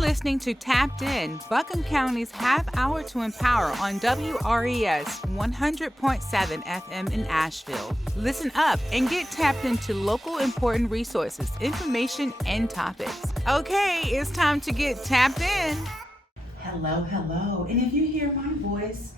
listening to Tapped In, Buncombe County's half hour to empower on WRES 100.7 FM in Asheville. Listen up and get tapped into local important resources, information, and topics. Okay, it's time to get tapped in. Hello, hello. And if you hear my voice,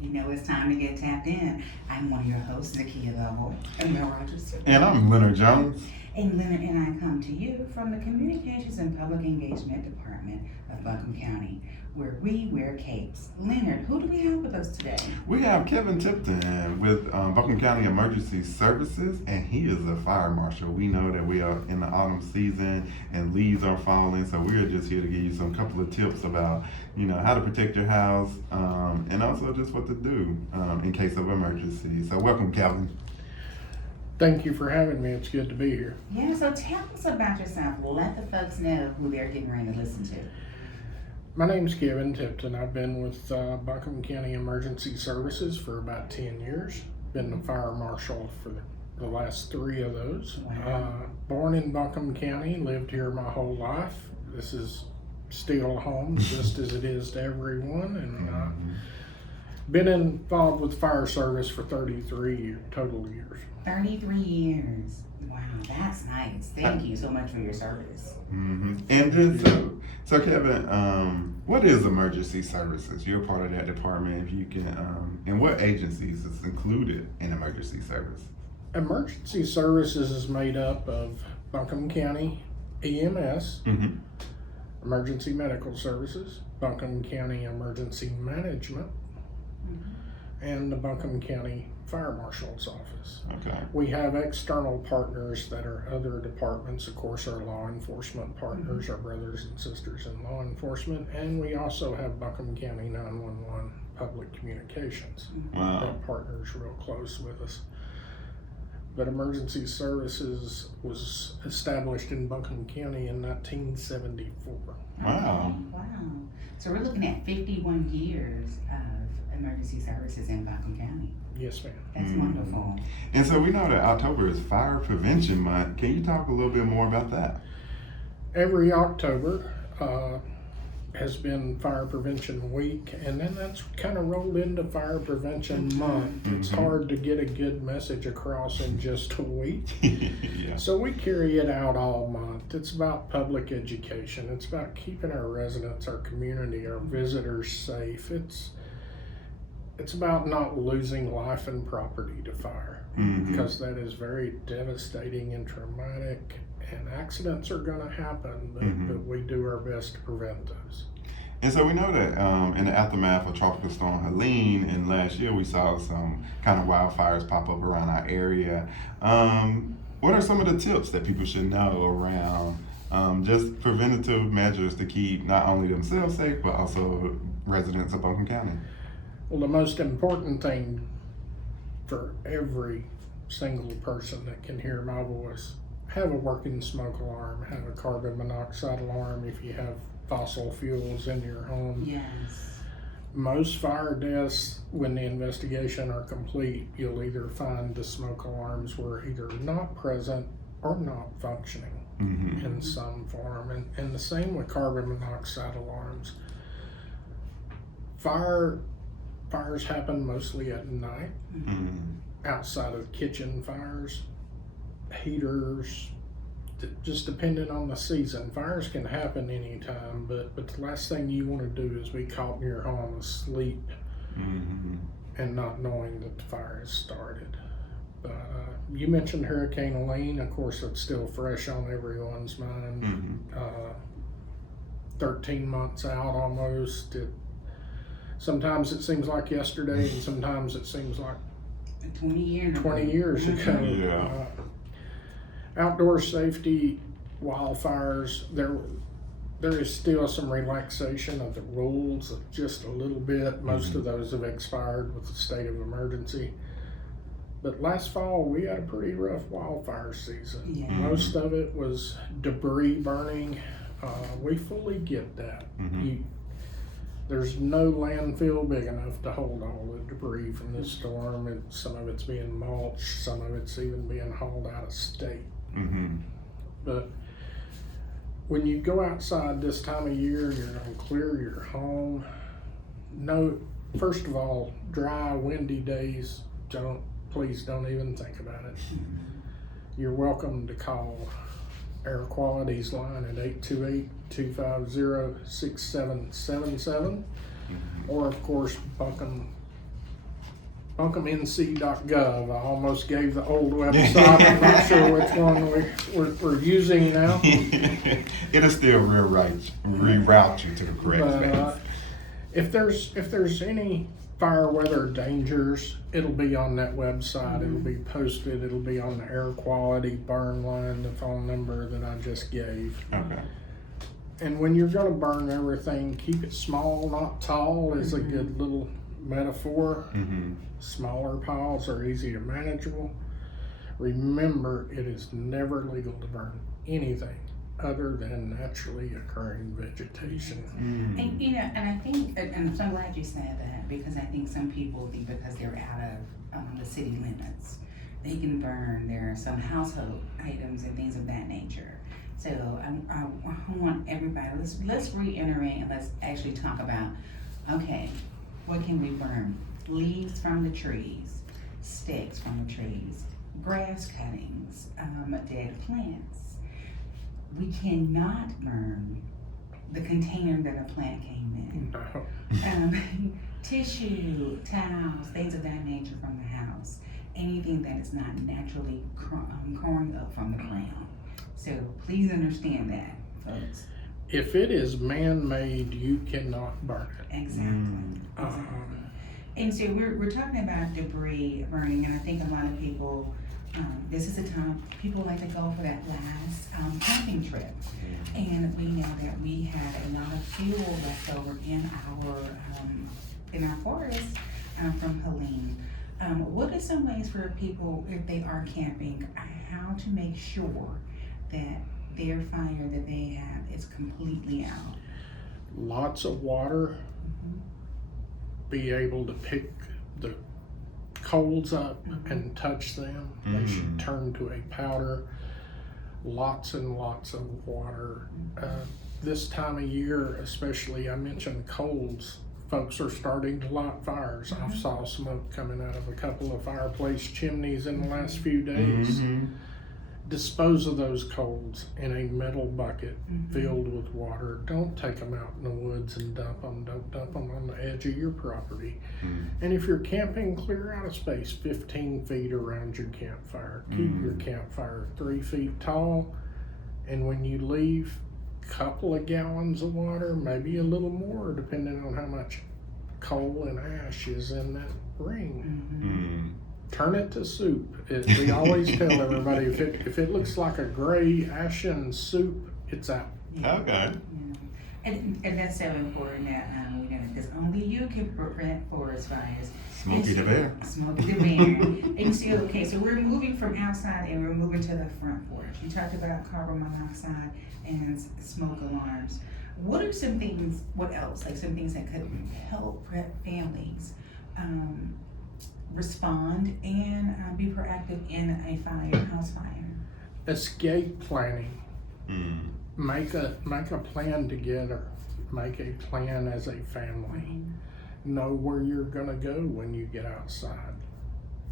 you know it's time to get tapped in. I'm one of your hosts, Zakia Lovell, and Mel Rogers. And I'm Leonard Jones. And Leonard and I come to you from the Communications and Public Engagement Department of Buncombe County, where we wear capes. Leonard, who do we have with us today? We have Kevin Tipton with Buncombe County Emergency Services, and he is a fire marshal. We know that we are in the autumn season and leaves are falling, so we're just here to give you some couple of tips about, how to protect your house, and also just what to do in case of emergency. So welcome, Kevin. Thank you for having me. It's good to be here. Yeah, so tell us about yourself. Let the folks know who they're getting ready to listen to. My name's Kevin Tipton. I've been with Buncombe County Emergency Services for about 10 years. Been the fire marshal for the last 3 of those. Wow. Born in Buncombe County, lived here my whole life. This is still home, just as it is to everyone. And been involved with fire service for 33 total years. 33 years. Wow, that's nice. Thank you so much for your service. Mm-hmm. And then, so Kevin, what is emergency services? You're part of that department. If you can, and what agencies is included in emergency service? Emergency services is made up of Buncombe County EMS, Emergency Medical Services, Buncombe County Emergency Management, and the Buncombe County Fire Marshal's office. Okay. We have external partners that are other departments, of course, our law enforcement partners, our brothers and sisters in law enforcement, and we also have Buncombe County 911 Public Communications that partners real close with us. But Emergency Services was established in Buncombe County in 1974. Wow. Wow. So we're looking at 51 years of emergency services in Buncombe County. Yes, ma'am. That's wonderful. And so we know that October is Fire Prevention Month. Can you talk a little bit more about that? Every October has been Fire Prevention Week, and then that's kind of rolled into Fire Prevention Month. It's hard to get a good message across in just a week. Yeah. So we carry it out all month. It's about public education. It's about keeping our residents, our community, our visitors safe. It's about not losing life and property to fire, because that is very devastating and traumatic, and accidents are going to happen, but we do our best to prevent those. And so we know that in the aftermath of Tropical Storm Helene, and last year we saw some kind of wildfires pop up around our area. What are some of the tips that people should know around just preventative measures to keep not only themselves safe, but also residents of Buncombe County? Well, the most important thing for every single person that can hear my voice, have a working smoke alarm, have a carbon monoxide alarm if you have fossil fuels in your home. Yes. Most fire deaths, when the investigation are complete, you'll either find the smoke alarms were either not present or not functioning in some form. And the same with carbon monoxide alarms. Fires happen mostly at night, outside of kitchen fires, heaters, just depending on the season. Fires can happen anytime, but the last thing you want to do is be caught in your home asleep and not knowing that the fire has started. You mentioned Hurricane Helene. Of course, it's still fresh on everyone's mind. 13 months out almost. Sometimes it seems like yesterday, and sometimes it seems like 20 years ago. Yeah. Outdoor safety, wildfires, there is still some relaxation of the rules, just a little bit. Most of those have expired with the state of emergency. But last fall, we had a pretty rough wildfire season. Yeah. Most of it was debris burning. We fully get that. There's no landfill big enough to hold all the debris from this storm, and some of it's being mulched, some of it's even being hauled out of state. But when you go outside this time of year, you're gonna clear your home. No, first of all, dry, windy days, please don't even think about it. You're welcome to call Air Quality's line at 828-250-6777, or of course BuncombeNC.gov. I almost gave the old website. I'm not sure which one we're using now. It'll still reroute you to the correct space. If there's any fire weather dangers, it'll be on that website. It'll be posted. It'll be on the Air Quality burn line, the phone number that I just gave. Okay. And when you're gonna burn everything, keep it small, not tall, is a good little metaphor. Smaller piles are easier manageable. Remember, it is never legal to burn anything other than naturally occurring vegetation. And you know, and I think, and I'm so glad you said that, because I think some people think because they're out of the city limits, they can burn some household items and things of that nature. So I want everybody, let's reiterate and let's actually talk about, okay, what can we burn? Leaves from the trees, sticks from the trees, grass cuttings, dead plants. We cannot burn the container that a plant came in. Tissue, towels, things of that nature from the house. Anything that is not naturally growing up from the ground. So please understand that, folks. If it is man-made, you cannot burn it. Exactly. And so we're talking about debris burning, and I think a lot of people, this is a time people like to go for that last camping trip. And we know that we had a lot of fuel left over in our forest from Helene. What are some ways for people, if they are camping, how to make sure that their fire that they have is completely out? Lots of water. Be able to pick the coals up and touch them. They should turn to a powder. Lots and lots of water. This time of year, especially, I mentioned colds. Folks are starting to light fires. I saw smoke coming out of a couple of fireplace chimneys in the last few days. Dispose of those coals in a metal bucket filled with water. Don't take them out in the woods and dump them. Don't dump them on the edge of your property. And if you're camping, clear out a space 15 feet around your campfire. Keep your campfire 3 feet tall. And when you leave, couple of gallons of water, maybe a little more, depending on how much coal and ash is in that ring. Turn it to soup. We always tell everybody, if it looks like a gray ashen soup, it's out. Okay. And that's so important that we know, because only you can prevent forest fires. Smokey the Bear. Smokey the Bear. And so, okay, so we're moving from outside and we're moving to the front porch. You talked about carbon monoxide and smoke alarms. What are some things, what else? Like some things that could help families respond and be proactive in a house fire? Escape planning. Make a plan together. Make a plan as a family. Know where you're gonna go when you get outside.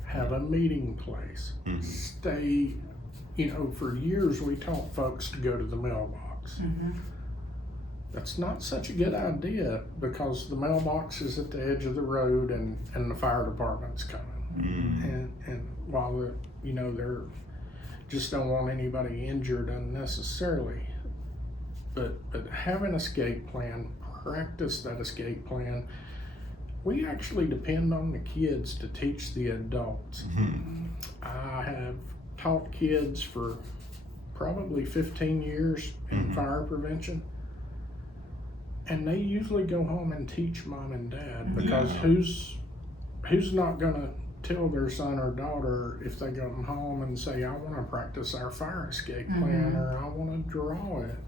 Have a meeting place. Stay, for years we taught folks to go to the mailbox. That's not such a good idea, because the mailbox is at the edge of the road and the fire department's coming. And while they're just don't want anybody injured unnecessarily, but have an escape plan, practice that escape plan. We actually depend on the kids to teach the adults. I have taught kids for probably 15 years in fire prevention. And they usually go home and teach mom and dad, because who's not gonna tell their son or daughter if they go home and say, I wanna practice our fire escape plan, or I wanna draw it.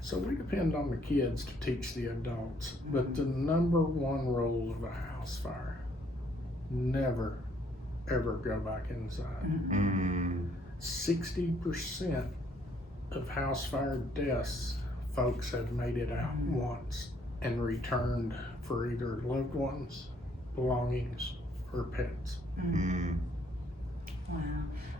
So we depend on the kids to teach the adults. But the number one rule of a house fire, never ever go back inside. 60% of house fire deaths, folks have made it out once and returned for either loved ones, belongings, or pets. Wow.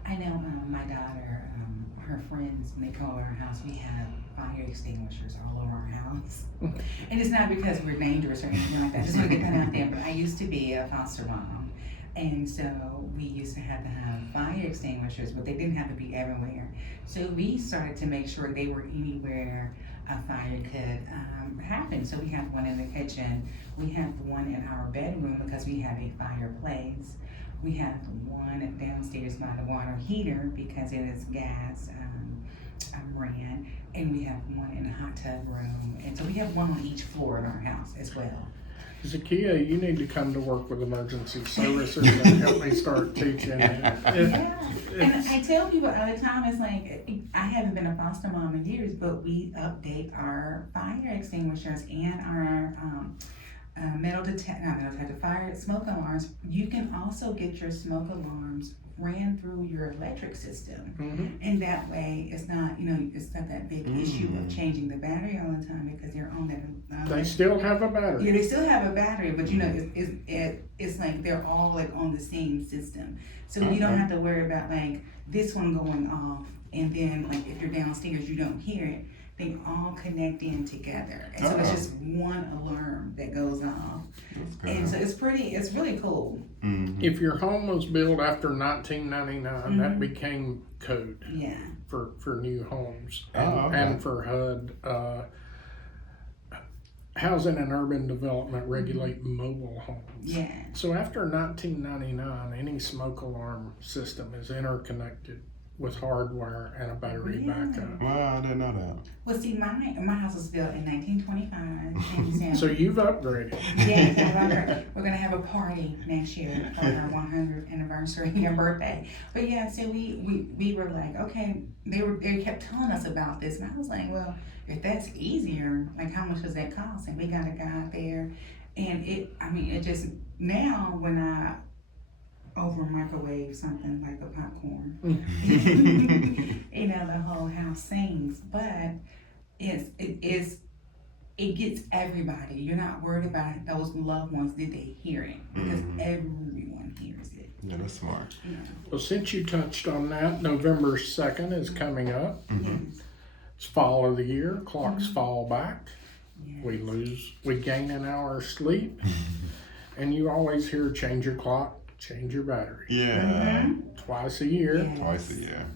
I know my daughter, her friends, when they call our house, we have fire extinguishers all over our house. And it's not because we're dangerous or anything like that. I just want to get that out there. But I used to be a foster mom. And so we used to have fire extinguishers, but they didn't have to be everywhere. So we started to make sure they were anywhere a fire could happen. So we have one in the kitchen. We have one in our bedroom because we have a fireplace. We have one downstairs by the water heater because it is gas ran. And we have one in the hot tub room. And so we have one on each floor in our house as well. Zakia, you need to come to work with emergency services and help me start teaching. Yeah, and I tell people all the time, it's like, I haven't been a foster mom in years, but we update our fire extinguishers and our fire smoke alarms. You can also get your smoke alarms ran through your electric system, and that way it's not, it's not that big issue of changing the battery all the time because they're on that. They still have a battery. Yeah, they still have a battery, but it's like they're all like on the same system, so you don't have to worry about like this one going off, and then like if you're downstairs you don't hear it. They all connect in together, and so it's just one alarm that goes off, and so it's really cool. If your home was built after 1999, that became code. Yeah. For new homes and for HUD. Housing and Urban Development regulate mobile homes. Yeah. So after 1999, any smoke alarm system is interconnected with hardware and a battery backup. Wow, I didn't know that. Well, see, my house was built in 1925. So you've upgraded. Yeah, we're gonna have a party next year for our 100th anniversary and birthday. But yeah, so we were like, okay, they kept telling us about this, and I was like, well, if that's easier, like how much does that cost? And we got a guy out there, and it just now when I over microwave something like a popcorn. The whole house sings, but it gets everybody. You're not worried about those loved ones. Did they hear it? Because everyone hears it. Yeah, that's smart. Yeah. Well, since you touched on that, November 2nd is coming up. Yes. It's fall of the year. Clocks fall back. Yes. We gain an hour's sleep. And you always hear change your clock. Change your battery. Yeah. Twice a year. Yes. Twice a year.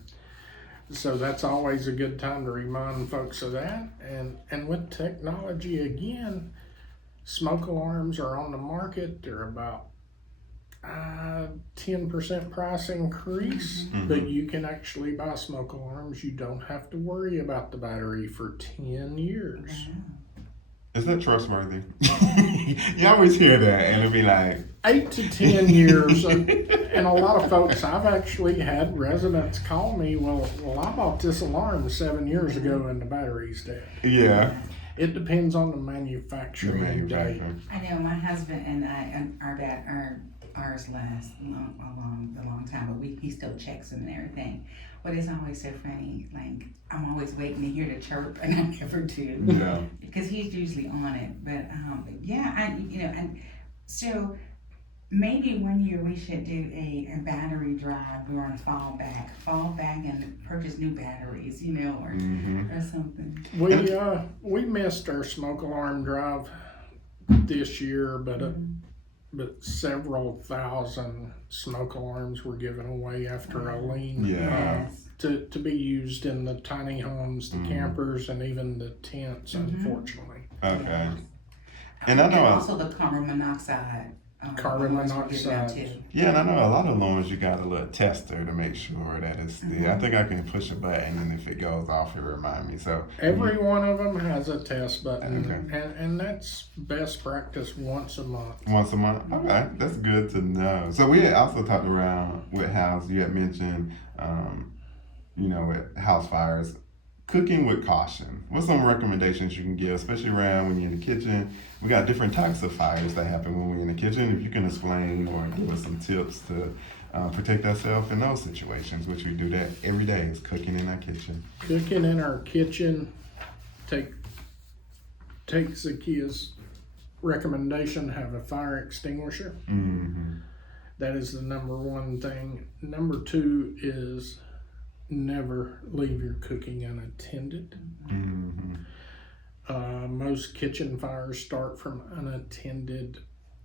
So that's always a good time to remind folks of that. And with technology again, smoke alarms are on the market. They're about 10% price increase, but you can actually buy smoke alarms. You don't have to worry about the battery for 10 years. Is that trustworthy? You always hear that, and it'll be like 8 to 10 years, and a lot of folks, I've actually had residents call me, well, I bought this alarm 7 years ago and the battery's dead. Yeah. It depends on the manufacturing date. I know my husband and I, and ours last a long time, but he still checks them and everything. But it's always so funny, like I'm always waiting to hear the chirp, and I never do. Yeah. Because he's usually on it, but so maybe one year we should do a battery drive. We're on fall back and purchase new batteries, or something. We missed our smoke alarm drive this year, but several thousand smoke alarms were given away after a lien. To be used in the tiny homes, the campers, and even the tents, unfortunately. Okay. And I know also the carbon monoxide. Yeah, and I know a lot of alarms you got a little tester to make sure that it's still. I think I can push a button, and if it goes off, it remind me. So every one of them has a test button, and that's best practice once a month. Once a month, okay, that's good to know. So we had also talked around with house. You had mentioned, with house fires, cooking with caution. What's some recommendations you can give, especially around when you're in the kitchen? We got different types of fires that happen when we're in the kitchen. If you can explain or give us some tips to protect ourselves in those situations, which we do that every day, is cooking in our kitchen. Cooking in our kitchen, take Zakia's recommendation, have a fire extinguisher. Mm-hmm. That is the number one thing. Number two is never leave your cooking unattended. Mm-hmm. Most kitchen fires start from unattended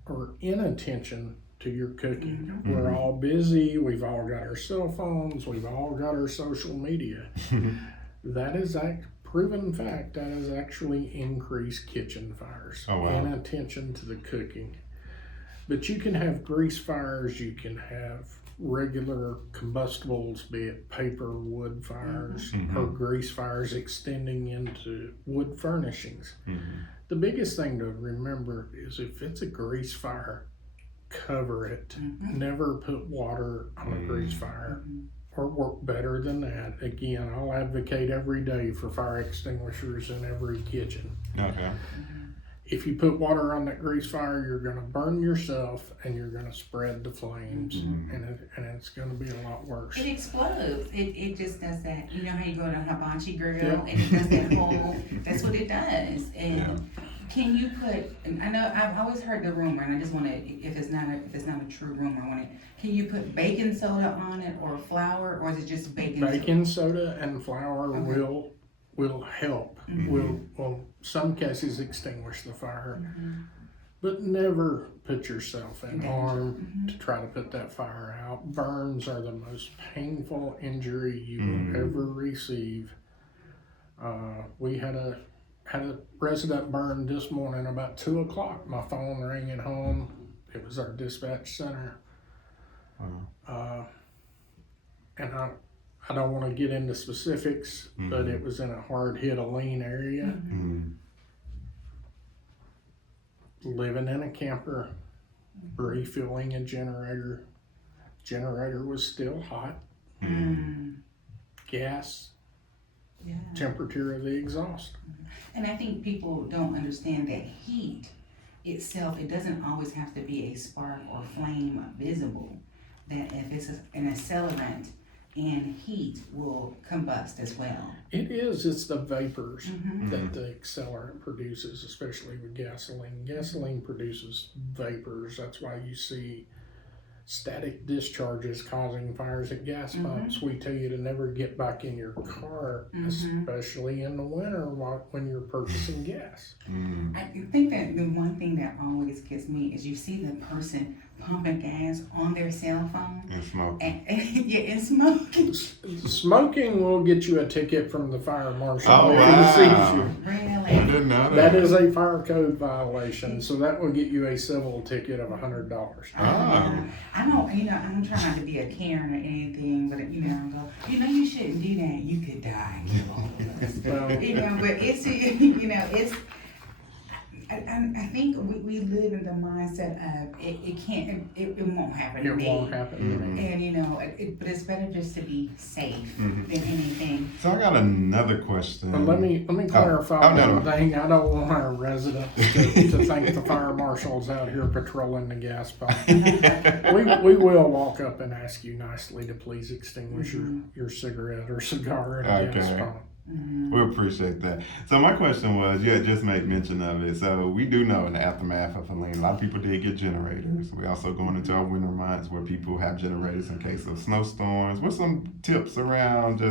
or inattention to your cooking. Mm-hmm. We're all busy. We've all got our cell phones. We've all got our social media. That is proven fact. That has actually increased kitchen fires. Oh, wow. Inattention to the cooking. But you can have grease fires. You can have regular combustibles, be it paper, wood fires, Mm-hmm. or grease fires extending into wood furnishings. Mm-hmm. The biggest thing to remember is if it's a grease fire, cover it. Mm-hmm. Never put water on a grease fire, or work better than that. Again, I'll advocate every day for fire extinguishers in every kitchen. Okay. If you put water on that grease fire, you're going to burn yourself and you're going to spread the flames, and it's going to be a lot worse. It explodes. It just does that. You know how you go to a hibachi grill Yep. and it does that whole. That's what it does. And Yeah. can you put? And I know I've always heard the rumor, and I just want to. If it's not a true rumor, I want to. Can you put baking soda on it or flour, or is it just baking? Baking soda and flour Okay. will help. Will some cases extinguish the fire, but never put yourself in harm to try to put that fire out. Burns are the most painful injury you will ever receive. We had a resident burn this morning about 2:00. My phone rang at home. It was our dispatch center. And I don't want to get into specifics, but it was in a hard hit, a lean area. Mm-hmm. Living in a camper, refueling a generator. Generator was still hot. Gas, Yeah. temperature of the exhaust. And I think people don't understand that heat itself, it doesn't always have to be a spark or flame visible. That if it's an accelerant, and heat will combust as well. It's the vapors that the accelerant produces, especially with gasoline. Gasoline produces vapors. That's why you see static discharges causing fires at gas pumps. We tell you to never get back in your car, especially in the winter when you're purchasing gas. I think that the one thing that always gets me is you see the person pumping gas on their cell phone. And smoking. And smoking. Smoking will get you a ticket from the fire marshal. Oh, if wow. he sees you. Really? I didn't know that. That is a fire code violation, so that will get you a civil ticket of $100. I don't, I'm trying not to be a Karen or anything, but I go, you shouldn't do that. You could die and kill all of us. Well, But it's, it's. I think we live in the mindset of it won't happen to it me. won't happen to me. And but it's better just to be safe than anything. So I got another question. But let me clarify no. one thing. I don't want our residents to think the fire marshal's out here patrolling the gas pump. We will walk up and ask you nicely to please extinguish your cigarette or cigar at a gas pump. We appreciate that. So my question was, you had just made mention of it. So we do know in the aftermath of Helene, a lot of people did get generators. We also going into our winter months where people have generators in case of snowstorms. What's some tips around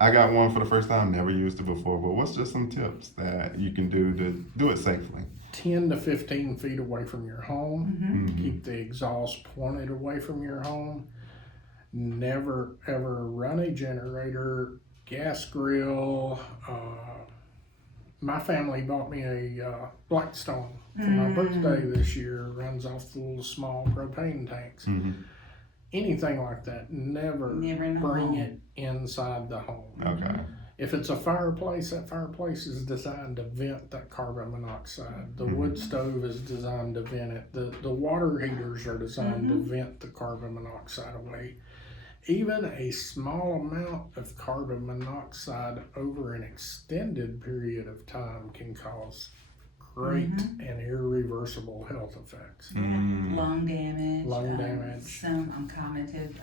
I got one for the first time, never used it before, but what's just some tips that you can do to do it safely? 10 to 15 feet away from your home. Keep the exhaust pointed away from your home. Never ever run a generator, gas grill. My family bought me a Blackstone for my birthday this year. Runs off the little small propane tanks. Anything like that, never Never know. bring it inside the home. Okay. If it's a fireplace, that fireplace is designed to vent that carbon monoxide. The wood stove is designed to vent it. The water heaters are designed to vent the carbon monoxide away. Even a small amount of carbon monoxide over an extended period of time can cause great and irreversible health effects. Lung damage, Lung damage. some cognitive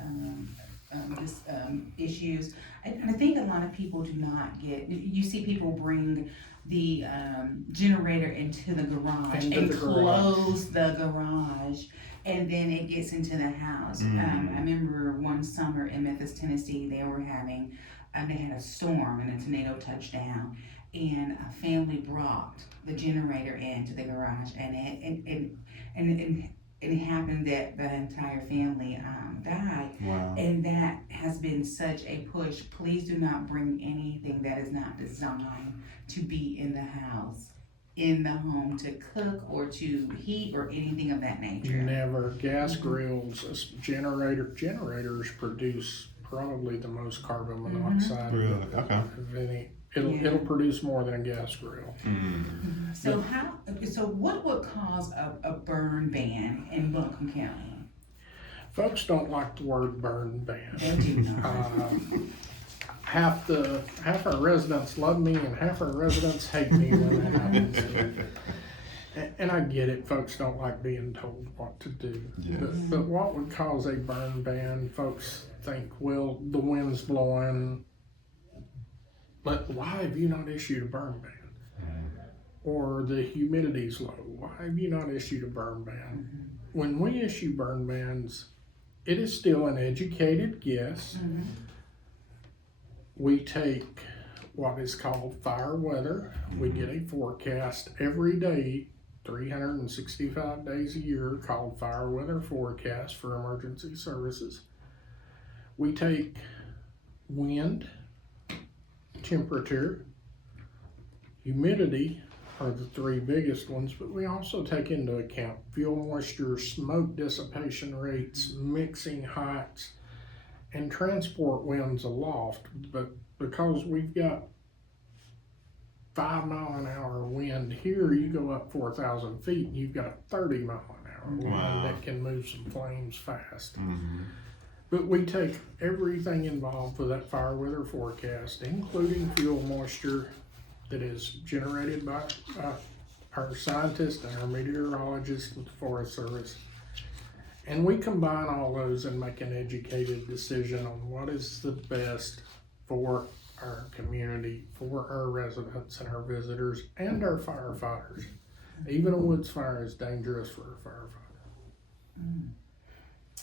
issues. And I think a lot of people do not get, you see people bring the generator into the garage and close the garage, and then it gets into the house. I remember one summer in Memphis, Tennessee, they were having, they had a storm and a tornado touched down, and a family brought the generator into the garage, and it happened that the entire family died. Wow. And that has been such a push. Please do not bring anything that is not designed to be in the house, in the home, to cook or to heat or anything of that nature. Never. Gas grills, generators produce probably the most carbon monoxide Really? Okay. of any. It'll produce more than a gas grill. So so what would cause a burn ban in Buncombe County? Folks don't like the word burn ban. They do not. Half our residents love me and half our residents hate me when that happens. And I get it, folks don't like being told what to do. Yes. But what would cause a burn ban? Folks think, well, the wind's blowing, but why have you not issued a burn ban? Or the humidity's low, why have you not issued a burn ban? When we issue burn bans, it is still an educated guess. We take what is called fire weather. We get a forecast every day, 365 days a year, called fire weather forecast for emergency services. We take wind, temperature, humidity are the three biggest ones, but we also take into account fuel moisture, smoke dissipation rates, mixing heights, and transport winds aloft. But because we've got 5 mile an hour wind here, you go up 4,000 feet and you've got a 30 mile an hour wind that can move some flames fast. But we take everything involved with that fire weather forecast, including fuel moisture that is generated by our scientists and our meteorologists with the Forest Service. And we combine all those and make an educated decision on what is the best for our community, for our residents and our visitors and our firefighters. Even a woods fire is dangerous for a firefighter.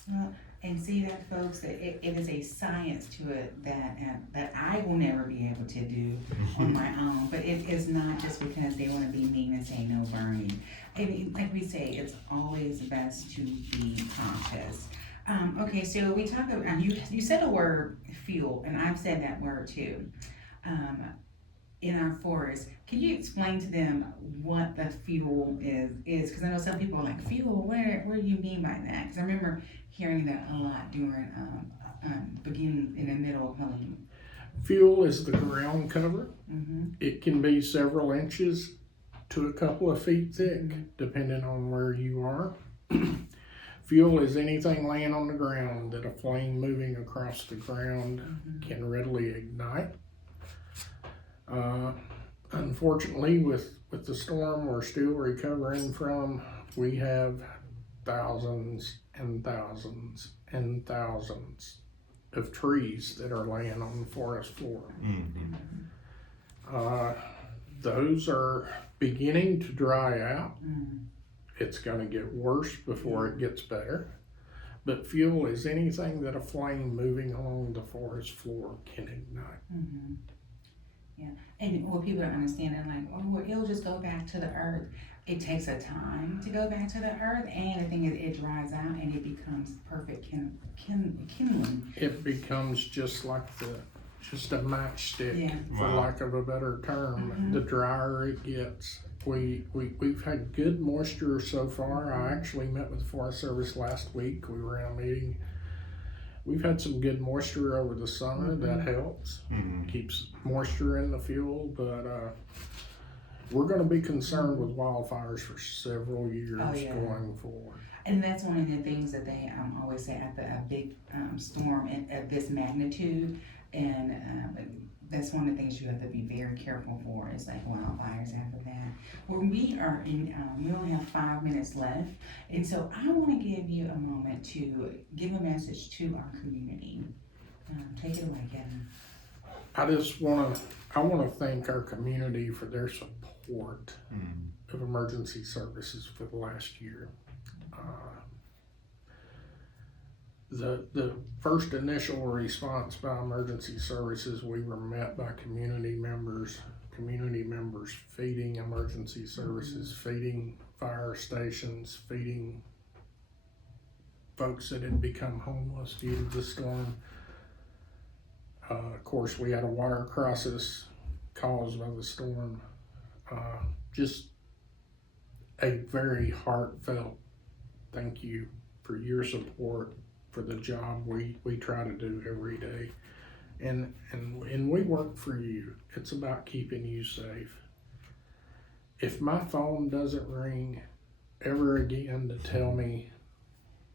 Well, and see that, folks, that it is a science to it that I will never be able to do on my own. But it is not just because they want to be mean and say no burning. I mean, like we say, it's always best to be conscious. Okay, so we talk about, you said the word fuel, and I've said that word too. In our forest, can you explain to them what the fuel is? Because I know some people are like, fuel, what do you mean by that? Because I remember hearing that a lot during beginning in the middle of Halloween. Fuel is the ground cover. It can be several inches to a couple of feet thick, depending on where you are. Fuel is anything laying on the ground that a flame moving across the ground can readily ignite. Unfortunately, with the storm we're still recovering from, we have thousands and thousands and thousands of trees that are laying on the forest floor. Those are beginning to dry out. It's going to get worse before it gets better. But fuel is anything that a flame moving along the forest floor can ignite. Yeah, and what people don't understand, they're like, oh, well, it'll just go back to the earth. It takes a time to go back to the earth, and the thing is, it dries out and it becomes perfect kindling. It becomes just like just a matchstick, for lack of a better term. The drier it gets. We've had good moisture so far. I actually met with the Forest Service last week. We were in a meeting. We've had some good moisture over the summer. That helps. Keeps moisture in the fuel, but we're going to be concerned with wildfires for several years going forward. And that's one of the things that they always say after a big storm of this magnitude, and that's one of the things you have to be very careful for, is like wildfires after that. Well, we are in, we only have 5 minutes left, and so I want to give you a moment to give a message to our community. Take it away, Kevin. I want to thank our community for their support of emergency services for the last year. The first initial response by emergency services, we were met by community members feeding emergency services, feeding fire stations, feeding folks that had become homeless due to the storm. Of course, we had a water crisis caused by the storm. Just a very heartfelt thank you for your support for the job we try to do every day. And we work for you. It's about keeping you safe. If my phone doesn't ring ever again to tell me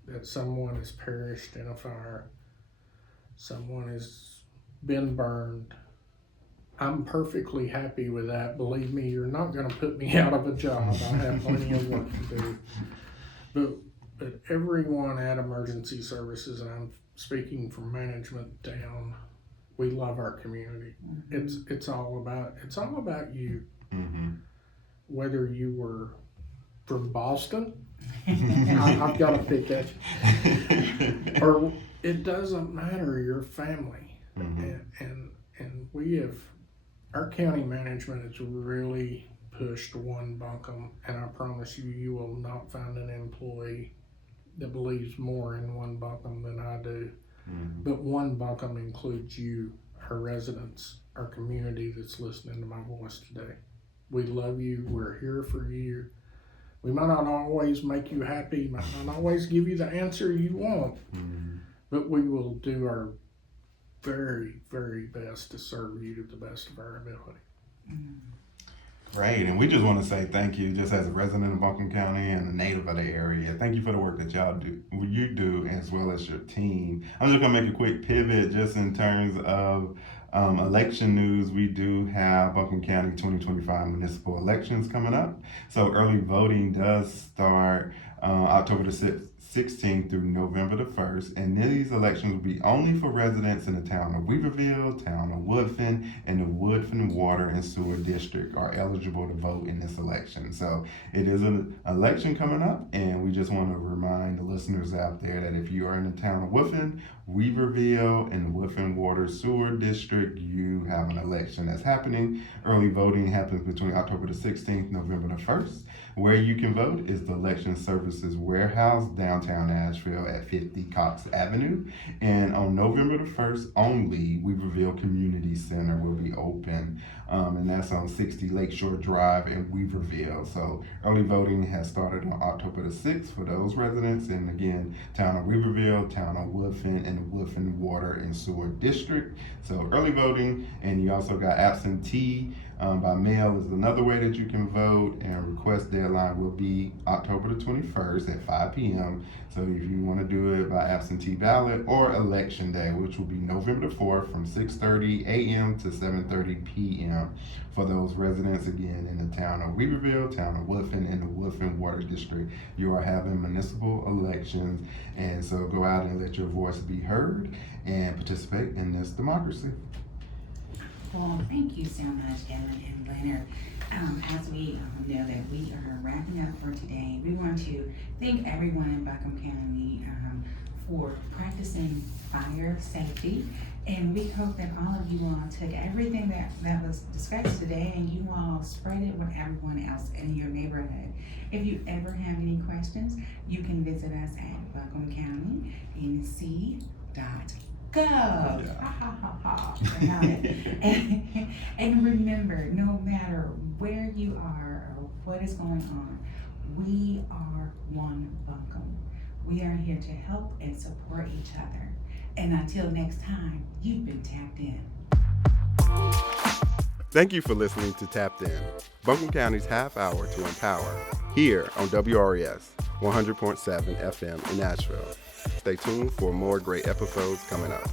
that someone has perished in a fire, someone has been burned, I'm perfectly happy with that. Believe me, you're not going to put me out of a job. I have plenty of work to do. But everyone at emergency services, and I'm speaking from management down, we love our community. It's all about you. Whether you were from Boston, I've got to pick at you, or it doesn't matter. Your family, and we have, our county management has really pushed one Buncombe, and I promise you, you will not find an employee that believes more in one Buncombe than I do. But one Buncombe includes you, our residents, our community that's listening to my voice today. We love you. We're here for you. We might not always make you happy, might not always give you the answer you want, but we will do our very, very best to serve you to the best of our ability. Great, and we just want to say thank you, just as a resident of Buncombe County and a native of the area. Thank you for the work that you do, as well as your team. I'm just gonna make a quick pivot, just in terms of election news. We do have Buncombe County 2025 municipal elections coming up. So early voting does start October the 16th through November the 1st, and these elections will be only for residents in the town of Weaverville, town of Woodfin, and the Woodfin Water and Sewer District are eligible to vote in this election. So it is an election coming up, and we just want to remind the listeners out there that if you are in the town of Woodfin, Weaverville, and the Woodfin Water Sewer District, you have an election that's happening. Early voting happens between October the 16th, November the 1st. Where you can vote is the Election Services Warehouse, downtown Asheville at 50 Cox Avenue. And on November the 1st only, Weaverville Community Center will be open. And that's on 60 Lakeshore Drive in Weaverville. So early voting has started on October the 6th for those residents. And again, town of Weaverville, town of Woodfin, and the Woodfin Water and Sewer District. So early voting, and you also got absentee by mail is another way that you can vote, and request deadline will be October the 21st at 5 p.m. So if you want to do it by absentee ballot, or election day, which will be November the 4th from 6:30 a.m. to 7:30 p.m. for those residents, again, in the town of Weaverville, town of Woodfin, and the Woodfin Water District. You are having municipal elections, and so go out and let your voice be heard and participate in this democracy. Well, thank you so much, Ellen and Leonard. As we know that we are wrapping up for today, we want to thank everyone in Buncombe County for practicing fire safety. And we hope that all of you all took everything that was discussed today, and you all spread it with everyone else in your neighborhood. If you ever have any questions, you can visit us at buncombecountyNC.gov. And remember, no matter where you are or what is going on, we are one Buncombe. We are here to help and support each other. And until next time, you've been tapped in. Thank you for listening to Tapped In, Buncombe County's half hour to empower, here on WRES 100.7 FM in Nashville. Stay tuned for more great episodes coming up.